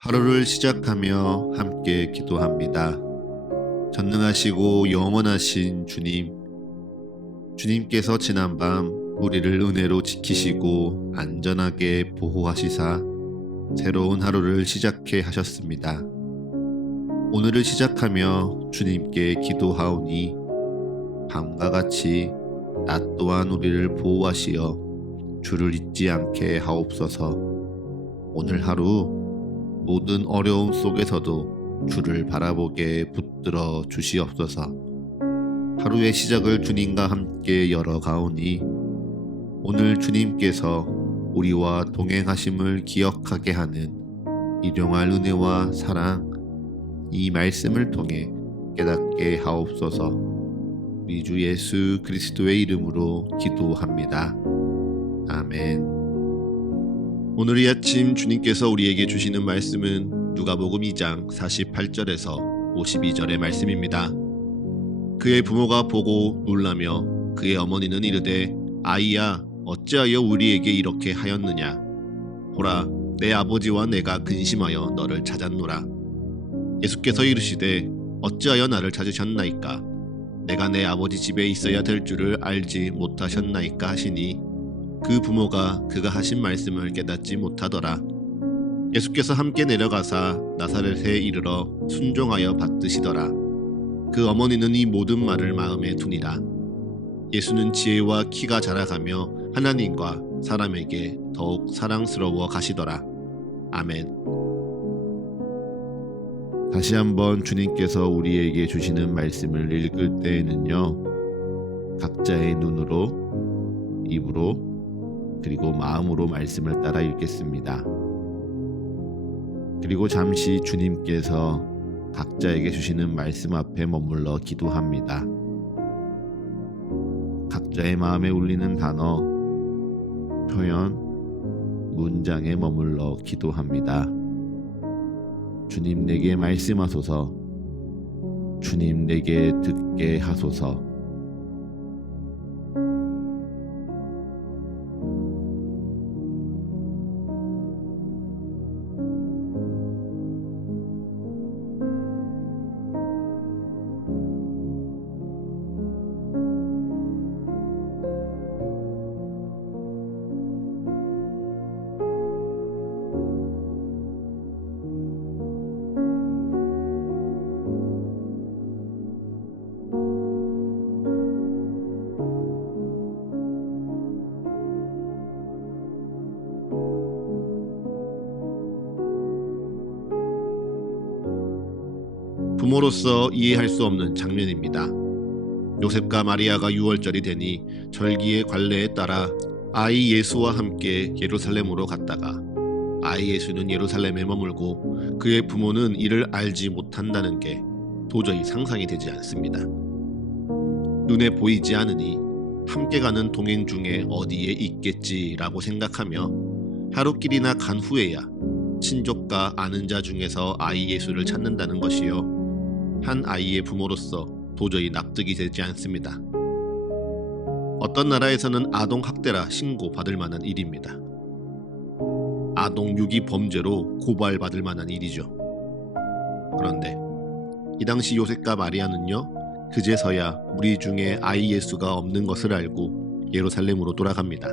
하루를 시작하며 함께 기도합니다. 전능하시고 영원하신 주님, 주님께서 지난밤 우리를 은혜로 지키시고 안전하게 보호하시사 새로운 하루를 시작해 하셨습니다. 오늘을 시작하며 주님께 기도하오니 밤과 같이 낮 또한 우리를 보호하시어 주를 잊지 않게 하옵소서. 오늘 하루 모든 어려움 속에서도 주를 바라보게 붙들어 주시옵소서. 하루의 시작을 주님과 함께 열어가오니 오늘 주님께서 우리와 동행하심을 기억하게 하는 일용할 은혜와 사랑, 이 말씀을 통해 깨닫게 하옵소서. 우리 주 예수 그리스도의 이름으로 기도합니다. 아멘. 오늘 이 아침 주님께서 우리에게 주시는 말씀은 누가복음 2장 48절에서 52절의 말씀입니다. 그의 부모가 보고 놀라며 그의 어머니는 이르되 아이야 어찌하여 우리에게 이렇게 하였느냐. 보라 내 아버지와 내가 근심하여 너를 찾았노라. 예수께서 이르시되 어찌하여 나를 찾으셨나이까. 내가 내 아버지 집에 있어야 될 줄을 알지 못하셨나이까 하시니 그 부모가 그가 하신 말씀을 깨닫지 못하더라. 예수께서 함께 내려가사 나사렛에 이르러 순종하여 받드시더라. 그 어머니는 이 모든 말을 마음에 두니라. 예수는 지혜와 키가 자라가며 하나님과 사람에게 더욱 사랑스러워 가시더라. 아멘. 다시 한번 주님께서 우리에게 주시는 말씀을 읽을 때에는요, 각자의 눈으로, 입으로, 그리고 마음으로 말씀을 따라 읽겠습니다. 그리고 잠시 주님께서 각자에게 주시는 말씀 앞에 머물러 기도합니다. 각자의 마음에 울리는 단어, 표현, 문장에 머물러 기도합니다. 주님 내게 말씀하소서. 주님 내게 듣게 하소서. 부모로서 이해할 수 없는 장면입니다. 요셉과 마리아가 유월절이 되니 절기의 관례에 따라 아이 예수와 함께 예루살렘으로 갔다가 아이 예수는 예루살렘에 머물고 그의 부모는 이를 알지 못한다는 게 도저히 상상이 되지 않습니다. 눈에 보이지 않으니 함께 가는 동행 중에 어디에 있겠지라고 생각하며 하루길이나 간 후에야 친족과 아는 자 중에서 아이 예수를 찾는다는 것이요, 한 아이의 부모로서 도저히 납득이 되지 않습니다. 어떤 나라에서는 아동 학대라 신고받을 만한 일입니다. 아동 유기 범죄로 고발받을 만한 일이죠. 그런데 이 당시 요셉과 마리아는요, 그제서야 무리 중에 아이 예수가 없는 것을 알고 예루살렘으로 돌아갑니다.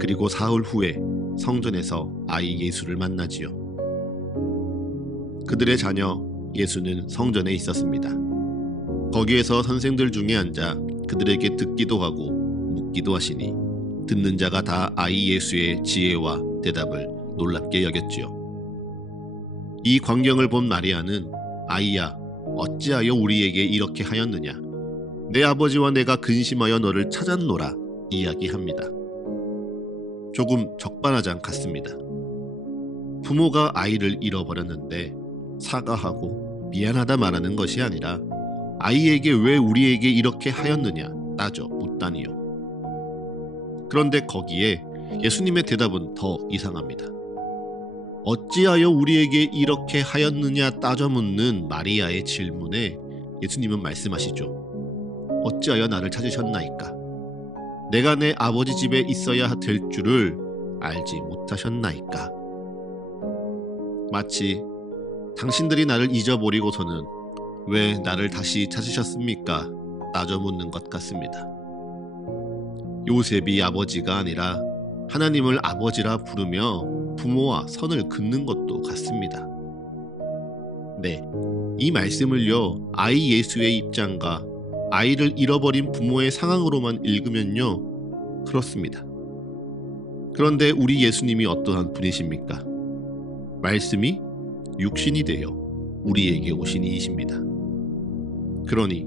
그리고 사흘 후에 성전에서 아이 예수를 만나지요. 그들의 자녀 예수는 성전에 있었습니다. 거기에서 선생들 중에 앉아 그들에게 듣기도 하고 묻기도 하시니 듣는 자가 다 아이 예수의 지혜와 대답을 놀랍게 여겼지요. 이 광경을 본 마리아는 아이야 어찌하여 우리에게 이렇게 하였느냐. 내 아버지와 내가 근심하여 너를 찾았노라 이야기합니다. 조금 적반하장 같습니다. 부모가 아이를 잃어버렸는데 사과하고 미안하다 말하는 것이 아니라 아이에게 왜 우리에게 이렇게 하였느냐 따져 묻다니요. 그런데 거기에 예수님의 대답은 더 이상합니다. 어찌하여 우리에게 이렇게 하였느냐 따져 묻는 마리아의 질문에 예수님은 말씀하시죠. 어찌하여 나를 찾으셨나이까? 내가 내 아버지 집에 있어야 될 줄을 알지 못하셨나이까? 마치 당신들이 나를 잊어버리고서는 왜 나를 다시 찾으셨습니까? 따져 묻는 것 같습니다. 요셉이 아버지가 아니라 하나님을 아버지라 부르며 부모와 선을 긋는 것도 같습니다. 네, 이 말씀을요, 아이 예수의 입장과 아이를 잃어버린 부모의 상황으로만 읽으면요, 그렇습니다. 그런데 우리 예수님이 어떠한 분이십니까? 말씀이 육신이 되어 우리에게 오신 이이십니다. 그러니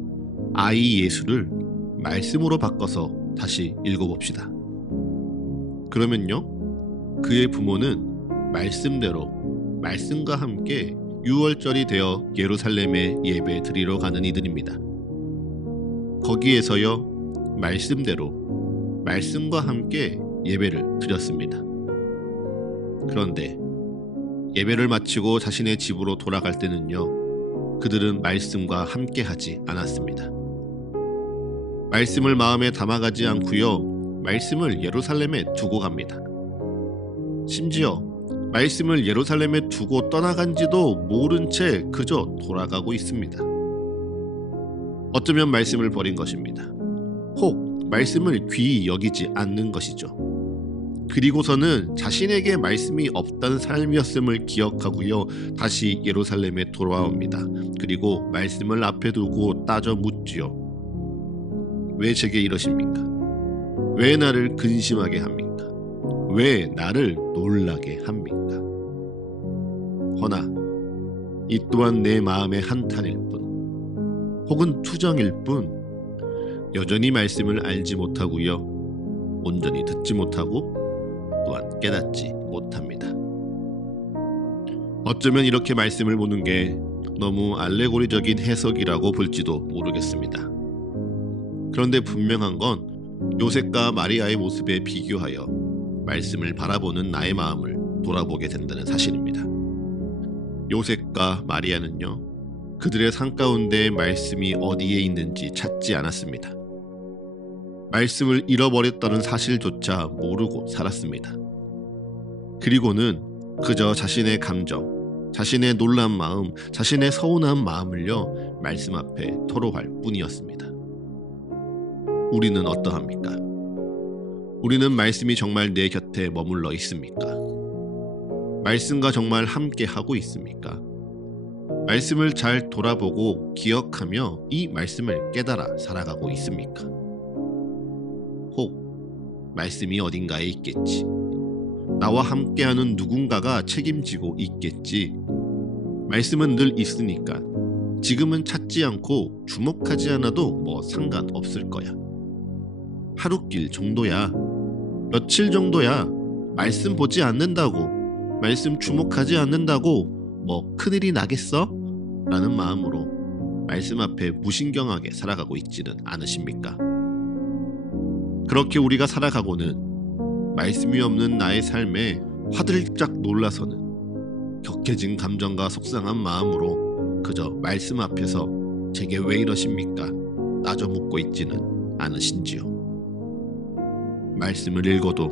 아이 예수를 말씀으로 바꿔서 다시 읽어봅시다. 그러면요, 그의 부모는 말씀대로 말씀과 함께 유월절이 되어 예루살렘에 예배 드리러 가는 이들입니다. 거기에서요, 말씀대로 말씀과 함께 예배를 드렸습니다. 그런데 예배를 마치고 자신의 집으로 돌아갈 때는요, 그들은 말씀과 함께 하지 않았습니다. 말씀을 마음에 담아가지 않고요, 말씀을 예루살렘에 두고 갑니다. 심지어 말씀을 예루살렘에 두고 떠나간지도 모른 채 그저 돌아가고 있습니다. 어쩌면 말씀을 버린 것입니다. 혹 말씀을 귀히 여기지 않는 것이죠. 그리고서는 자신에게 말씀이 없던 삶이었음을 기억하고요, 다시 예루살렘에 돌아옵니다. 그리고 말씀을 앞에 두고 따져 묻지요. 왜 제게 이러십니까? 왜 나를 근심하게 합니까? 왜 나를 놀라게 합니까? 허나 이 또한 내 마음의 한탄일 뿐, 혹은 투정일 뿐, 여전히 말씀을 알지 못하고요, 온전히 듣지 못하고 또한 깨닫지 못합니다. 어쩌면 이렇게 말씀을 보는 게 너무 알레고리적인 해석이라고 볼지도 모르겠습니다. 그런데 분명한 건 요셉과 마리아의 모습에 비교하여 말씀을 바라보는 나의 마음을 돌아보게 된다는 사실입니다. 요셉과 마리아는요, 그들의 삶 가운데 말씀이 어디에 있는지 찾지 않았습니다. 말씀을 잃어버렸다는 사실조차 모르고 살았습니다. 그리고는 그저 자신의 감정, 자신의 놀란 마음, 자신의 서운한 마음을요, 말씀 앞에 토로할 뿐이었습니다. 우리는 어떠합니까? 우리는 말씀이 정말 내 곁에 머물러 있습니까? 말씀과 정말 함께 하고 있습니까? 말씀을 잘 돌아보고 기억하며 이 말씀을 깨달아 살아가고 있습니까? 혹 말씀이 어딘가에 있겠지, 나와 함께하는 누군가가 책임지고 있겠지, 말씀은 늘 있으니까 지금은 찾지 않고 주목하지 않아도 뭐 상관없을 거야, 하루길 정도야, 며칠 정도야, 말씀 보지 않는다고, 말씀 주목하지 않는다고 뭐 큰일이 나겠어? 라는 마음으로 말씀 앞에 무신경하게 살아가고 있지는 않으십니까? 그렇게 우리가 살아가고는 말씀이 없는 나의 삶에 화들짝 놀라서는 격해진 감정과 속상한 마음으로 그저 말씀 앞에서 제게 왜 이러십니까? 따져 묻고 있지는 않으신지요? 말씀을 읽어도,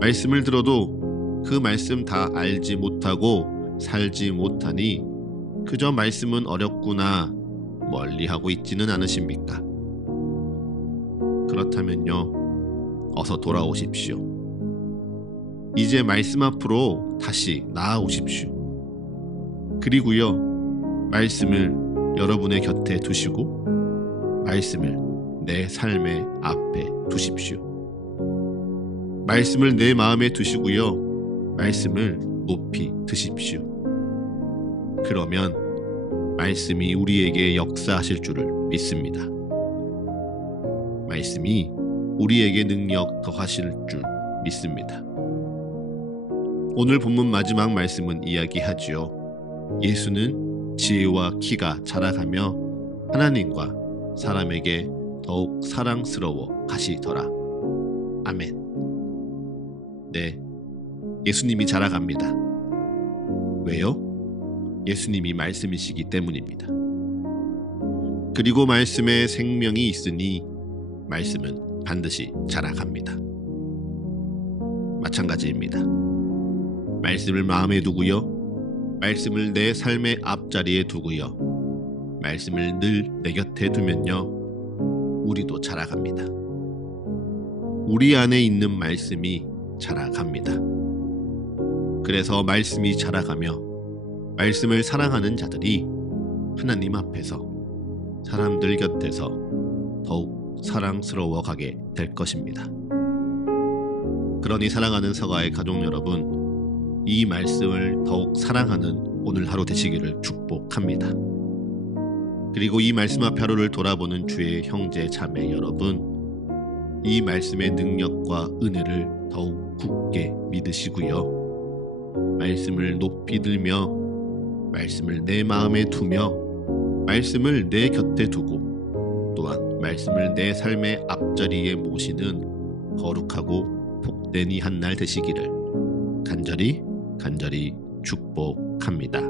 말씀을 들어도 그 말씀 다 알지 못하고 살지 못하니 그저 말씀은 어렵구나 멀리하고 있지는 않으십니까? 그렇다면요, 어서 돌아오십시오. 이제 말씀 앞으로 다시 나아오십시오. 그리고요, 말씀을 여러분의 곁에 두시고 말씀을 내 삶의 앞에 두십시오. 말씀을 내 마음에 두시고요, 말씀을 높이 드십시오. 그러면 말씀이 우리에게 역사하실 줄을 믿습니다. 말씀이 우리에게 능력 더하실 줄 믿습니다. 오늘 본문 마지막 말씀은 이야기하지요. 예수는 지혜와 키가 자라가며 하나님과 사람에게 더욱 사랑스러워 가시더라. 아멘. 네, 예수님이 자라갑니다. 왜요? 예수님이 말씀이시기 때문입니다. 그리고 말씀에 생명이 있으니 말씀은 반드시 자라갑니다. 마찬가지입니다. 말씀을 마음에 두고요, 말씀을 내 삶의 앞자리에 두고요. 말씀을 늘 내 곁에 두면요. 우리도 자라갑니다. 우리 안에 있는 말씀이 자라갑니다. 그래서 말씀이 자라가며 말씀을 사랑하는 자들이 하나님 앞에서 사람들 곁에서 더욱 사랑스러워 가게 될 것입니다. 그러니 사랑하는 서가의 가족 여러분, 이 말씀을 더욱 사랑하는 오늘 하루 되시기를 축복합니다. 그리고 이 말씀 앞에 하루를 돌아보는 주의 형제 자매 여러분, 이 말씀의 능력과 은혜를 더욱 굳게 믿으시고요. 말씀을 높이 들며 말씀을 내 마음에 두며 말씀을 내 곁에 두고 또한 말씀을 내 삶의 앞자리에 모시는 거룩하고 복된 이 한 날 되시기를 간절히 축복합니다.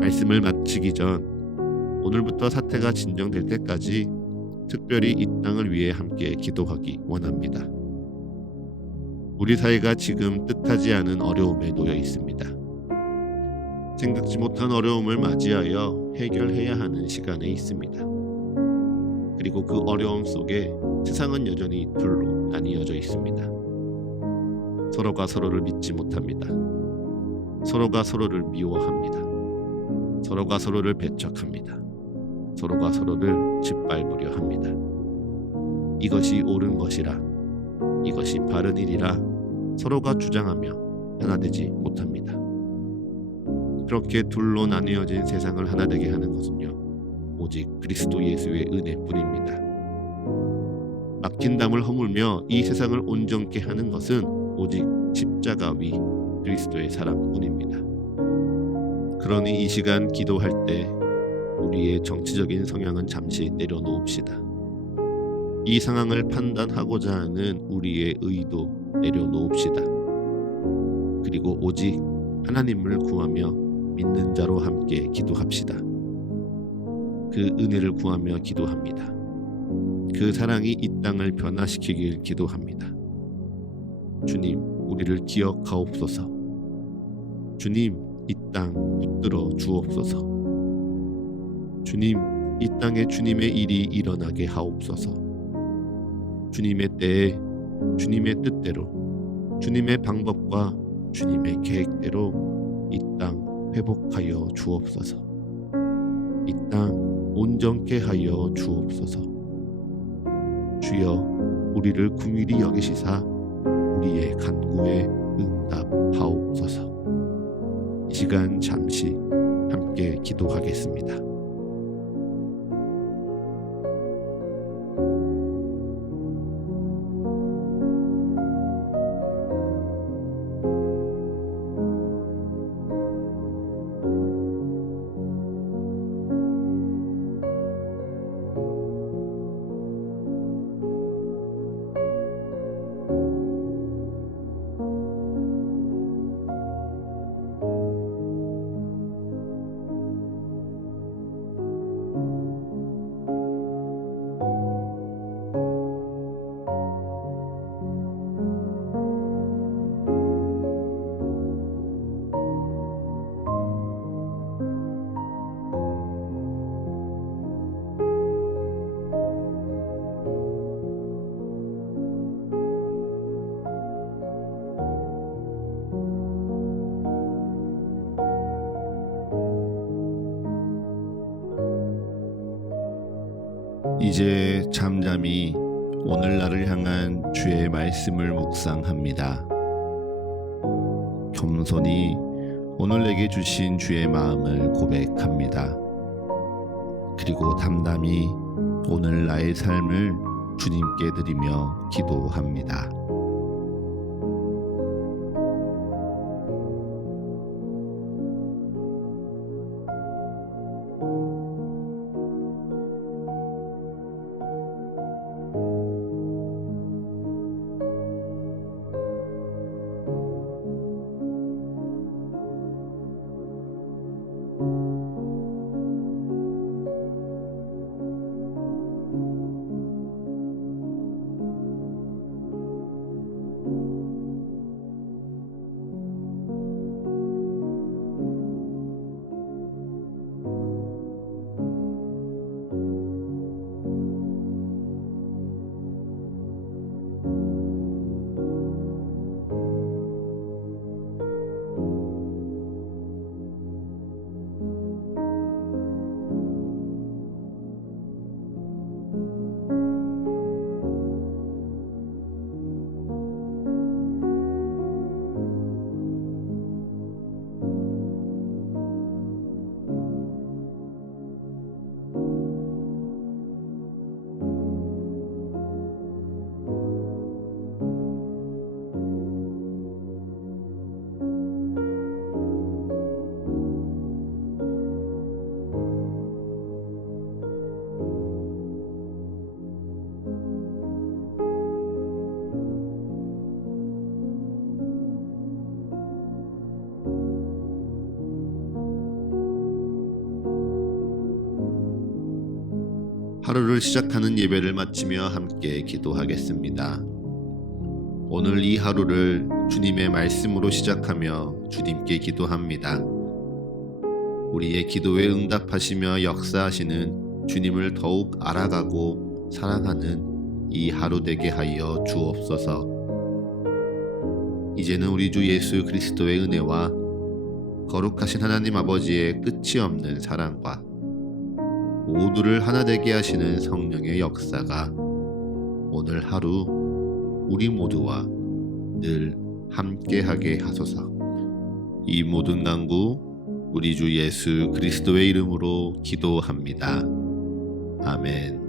말씀을 마치기 전 오늘부터 사태가 진정될 때까지 특별히 이 땅을 위해 함께 기도하기 원합니다. 우리 사회가 지금 뜻하지 않은 어려움에 놓여 있습니다. 생각지 못한 어려움을 맞이하여 해결해야 하는 시간에 있습니다. 그리고 그 어려움 속에 세상은 여전히 둘로 나뉘어져 있습니다. 서로가 서로를 믿지 못합니다. 서로가 서로를 미워합니다. 서로가 서로를 배척합니다. 서로가 서로를 짓밟으려 합니다. 이것이 옳은 것이라, 이것이 바른 일이라 서로가 주장하며 하나 되지 못합니다. 그렇게 둘로 나뉘어진 세상을 하나 되게 하는 것은요, 오직 그리스도 예수의 은혜뿐입니다. 막힌 담을 허물며 이 세상을 온전케 하는 것은 오직 십자가 위 그리스도의 사랑뿐입니다. 그러니 이 시간 기도할 때 우리의 정치적인 성향은 잠시 내려놓읍시다. 이 상황을 판단하고자 하는 우리의 의도 내려놓읍시다. 그리고 오직 하나님을 구하며 믿는 자로 함께 기도합시다. 그 은혜를 구하며 기도합니다. 그 사랑이 이 땅을 변화시키길 기도합니다. 주님, 우리를 기억하옵소서. 주님, 이 땅 붙들어 주옵소서. 주님, 이 땅에 주님의 일이 일어나게 하옵소서. 주님의 때에 주님의 뜻대로 주님의 방법과 주님의 계획대로 이 땅 회복하여 주옵소서. 이 땅 온전케 하여 주옵소서. 주여, 우리를 긍휼히 여기시사 우리의 간구에 응답하옵소서. 이 시간 잠시 함께 기도하겠습니다. 이제 잠잠히 오늘날을 향한 주의 말씀을 묵상합니다. 겸손히 오늘 내게 주신 주의 마음을 고백합니다. 그리고 담담히 오늘 나의 삶을 주님께 드리며 기도합니다. 하루를 시작하는 예배를 마치며 함께 기도하겠습니다. 오늘 이 하루를 주님의 말씀으로 시작하며 주님께 기도합니다. 우리의 기도에 응답하시며 역사하시는 주님을 더욱 알아가고 사랑하는 이 하루 되게 하여 주옵소서. 이제는 우리 주 예수 그리스도의 은혜와 거룩하신 하나님 아버지의 끝이 없는 사랑과 모두를 하나 되게 하시는 성령의 역사가 오늘 하루 우리 모두와 늘 함께하게 하소서. 이 모든 간구 우리 주 예수 그리스도의 이름으로 기도합니다. 아멘.